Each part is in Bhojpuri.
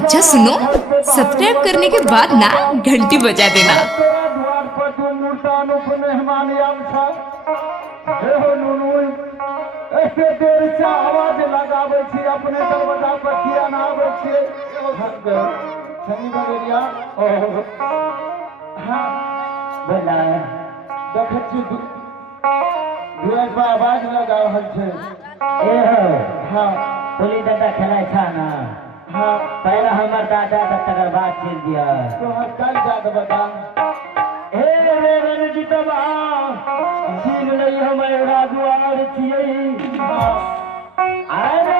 अच्छा सुनो, सब्सक्राइब करने के बाद ना घंटी बजा देना। ऐसे देर से आवाज लगावे छी अपने दरवाजा पर किया ना आवे छी छनी बगरिया हां बोला देख छी दुआर पर आवाज लगा रहल छै ए हां पुलिस दादा खेलाय छा ना हां पहले हमर दादा तकर बाद चल दिया तो हर कल जा दे बता हे रे रणजीतवा सीन नहीं हमारे राजवार छियै आरे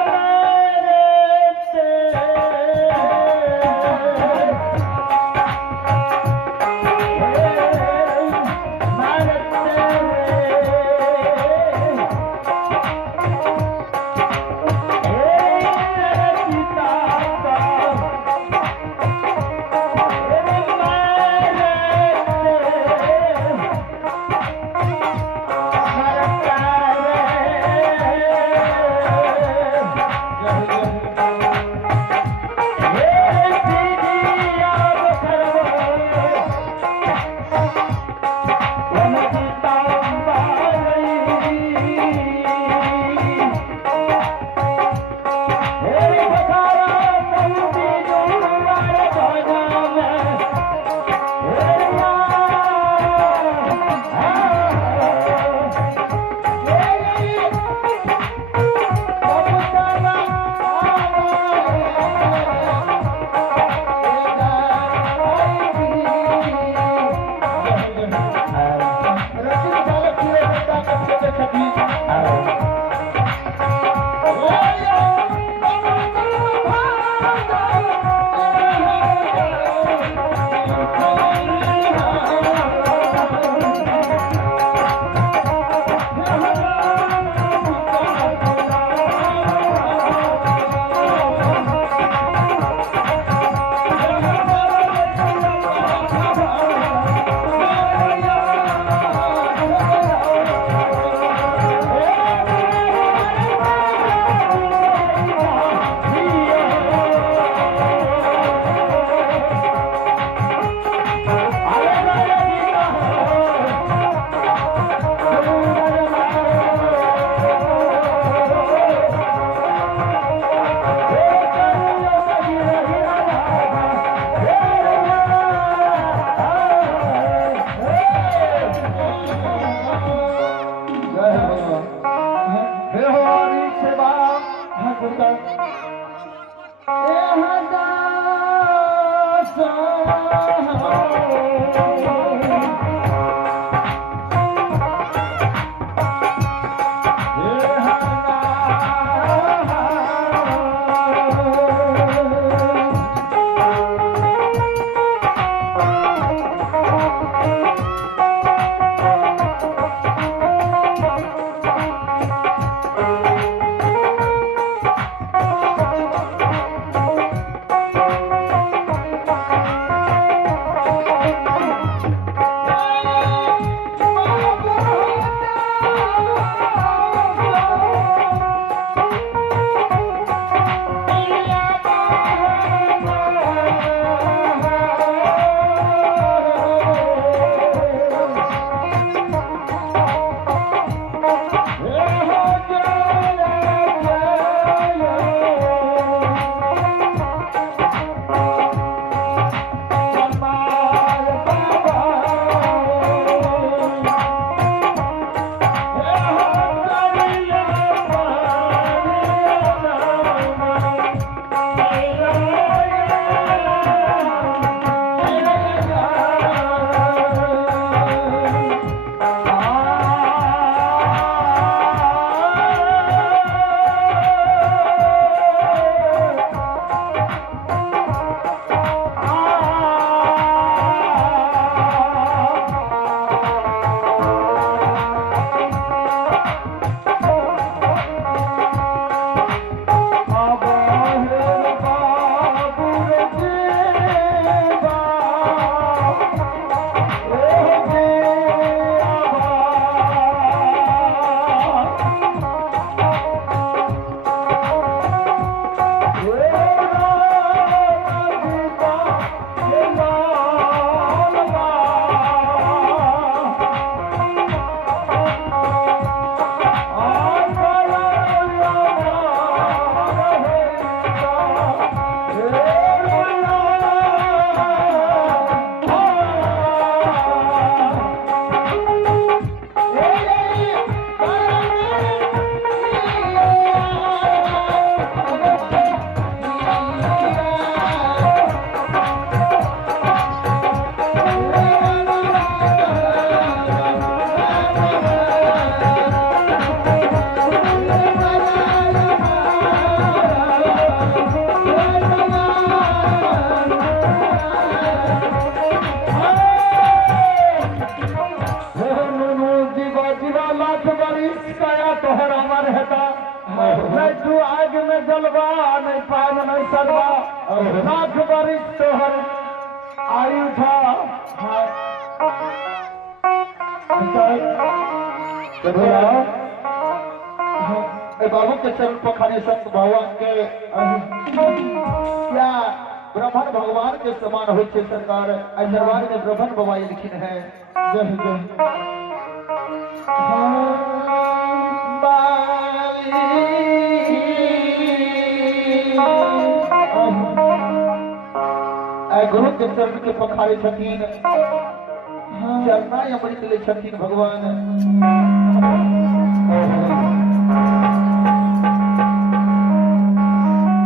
160 वर्ष तोहर आयु था बाबू के चरण पखाने संत भगवान के क्या ब्रह्मण भगवान के समान हो सरकार दरबार में ब्रह्मण बाबा लिखिन है गुरु के चरण के पखारे छतीन चरना अमृत ले छतीन भगवान